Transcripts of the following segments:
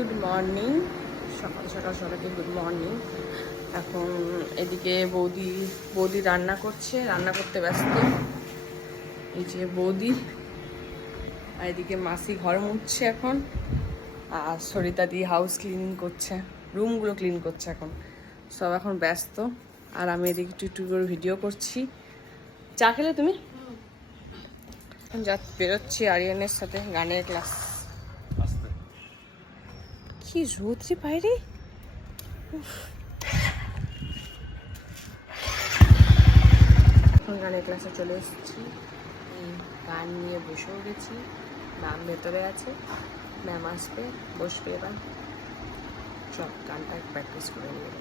Good morning, সকাল সকাল সবাইকে গুড মর্নিং। এখন এদিকে বৌদি রান্না করছে, রান্না করতে ব্যস্ত। এই যে বৌদি, আর এদিকে মাসি ঘর মুছছে এখন, আর সরিতা দি হাউস ক্লিনিং করছে, রুমগুলো ক্লিন করছে। এখন সব এখন ব্যস্ত, আর আমি এদিকে একটু করে ভিডিও করছি। চা খেলে তুমি? এখন যা বেরোচ্ছি আরিয়ানের সাথে গানের ক্লাস। কি রোদ্রে বাইরে, এখন গানের ক্লাসে চলে এসেছি। গান নিয়ে বসেও গেছি, ম্যাম ভেতরে আছে, ম্যাম আসবে, বসবে, এবার সব গানটা প্র্যাকটিস করে নেব।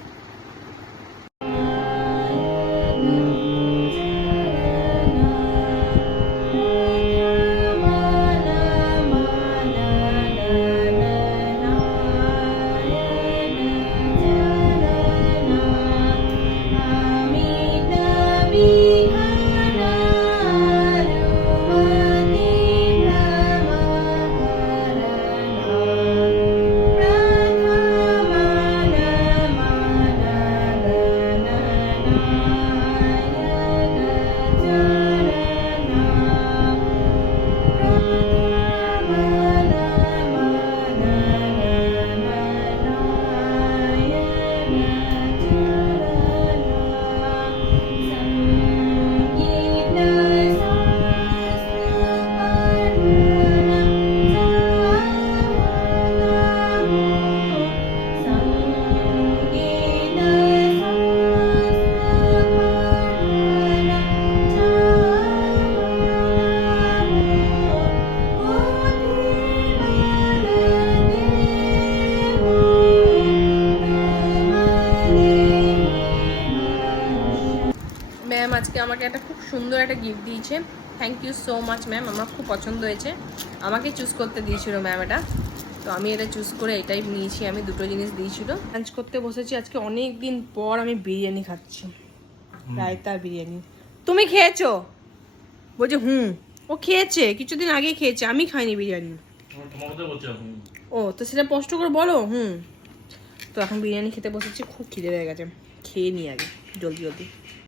ম্যাম আজকে আমাকে একটা খুব সুন্দর একটা গিফট দিয়েছে, thank you so much ma'am. আমার খুব পছন্দ হয়েছে, আমাকে চুজ করতে দিয়েছিল ম্যাম এটা, তো আমি এটা চুজ করে এটাই নিয়েছি। আমি দুটো জিনিস দিয়েছিল। লাঞ্চ করতে বসেছি আজকে, অনেক দিন পর আমি বিরিয়ানি খাচ্ছি, রায়তা বিরিয়ানি। তুমি খেয়েছো? বলছে ও খেয়েছে, কিছুদিন আগে খেয়েছে, আমি খাইনি বিরিয়ানি। ও তো সেটা স্পষ্ট করে বলো। তো এখন বিরিয়ানি খেতে বসেছি, খুব খিদে হয়ে গেছে, খেয়ে নিই আগে জলদি জলদি।